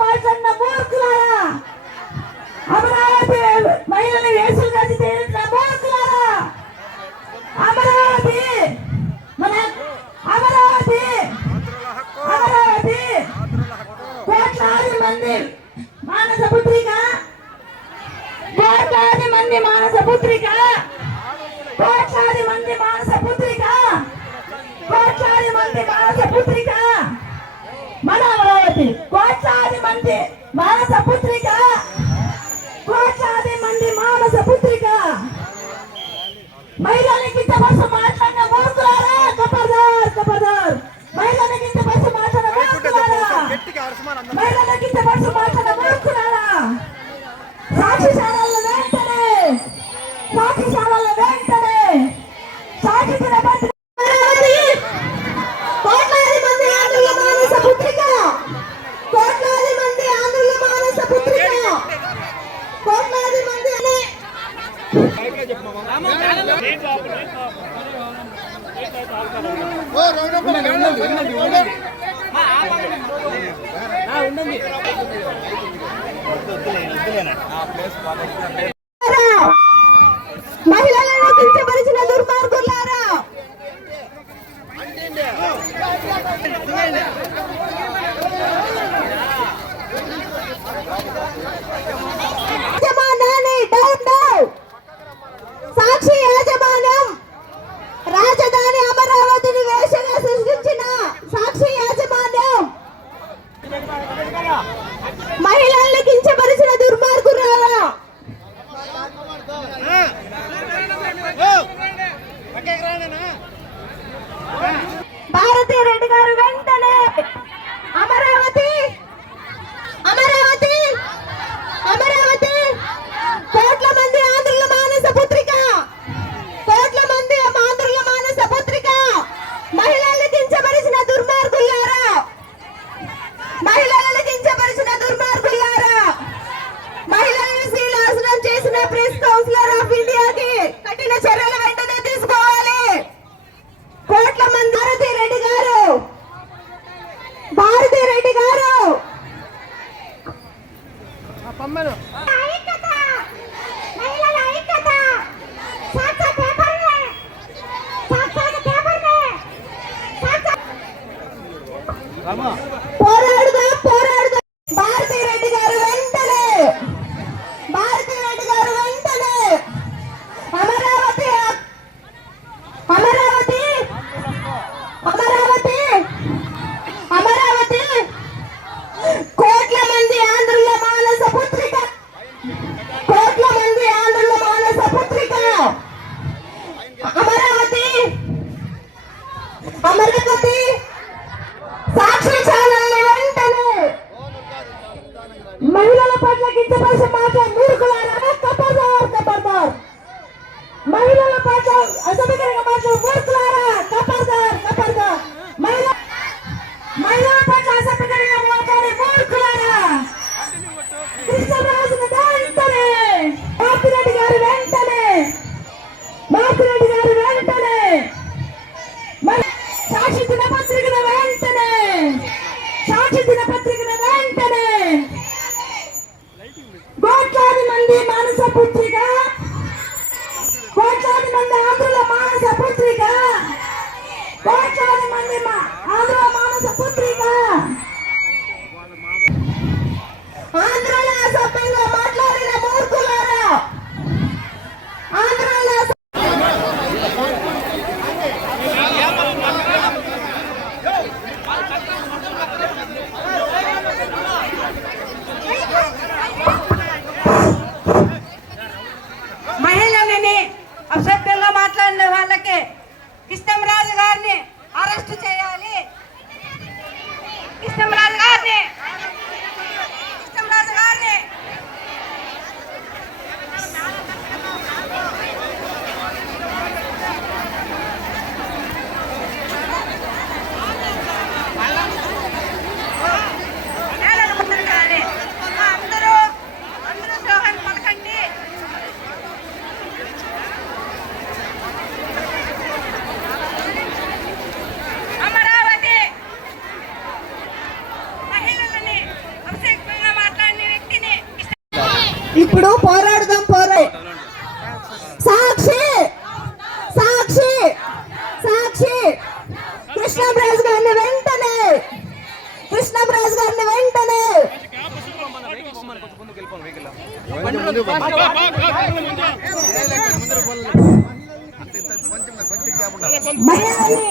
మాట్లాడిన మూర్ఖులారా అమరావతి మహిళలు వేసులు కలిసి తేలిన మూర్ఖులారా అమరావతి మన అమరావతి అమరావతి కోట్లాది మంది మానస పుత్రిక కోట్లాది మంది మానస పుత్రిక కోట్లాది మంది మానస పుత్రిక భారతీ మానసపుత్రిక మన అమరావతి మంది మానసపుత్రిక కోట్లాది మంది మానసపుత్రిక మహిళలకి ఇంత బస్సు మాట్లాడిన మూర్ఖులారా కపదార్ కపదార్ మహిళలకి ఇంత బస్సు మాట్లాడిన మూర్ఖులారా మహిళలకి ఇంత బస్సు మహిళ అమరావతి మహిళల పట్ల కించపరిచి మాట్లాడి Gracias, Patri. ఇప్పుడు పోరాడదాం పోరా. సాక్షి! సాక్షి! సాక్షి! కృష్ణంరాజు గారిని వెంటనే! కృష్ణంరాజు గారిని వెంటనే!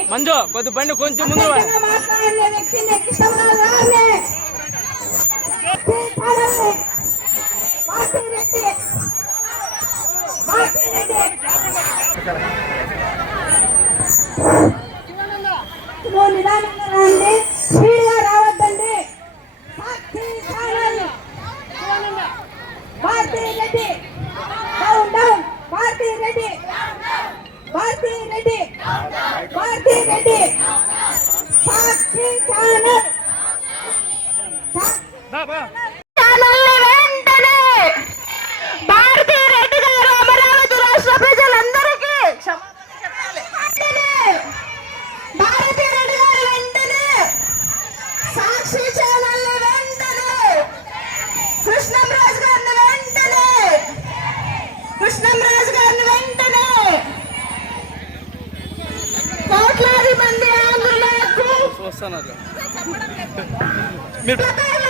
మంజు కొద్ది బండి కొంచెం ముందు వ్యక్తిని కృష్ణంరాజు గారిని నిదానంగా రండి స్పీడ్గా రావద్దండి Sakshi channel Bharathi Reddy down down Bharathi Reddy Bharathi Reddy Bharathi Reddy Sakshi channel channel వస్తున్నారు ప్రకారం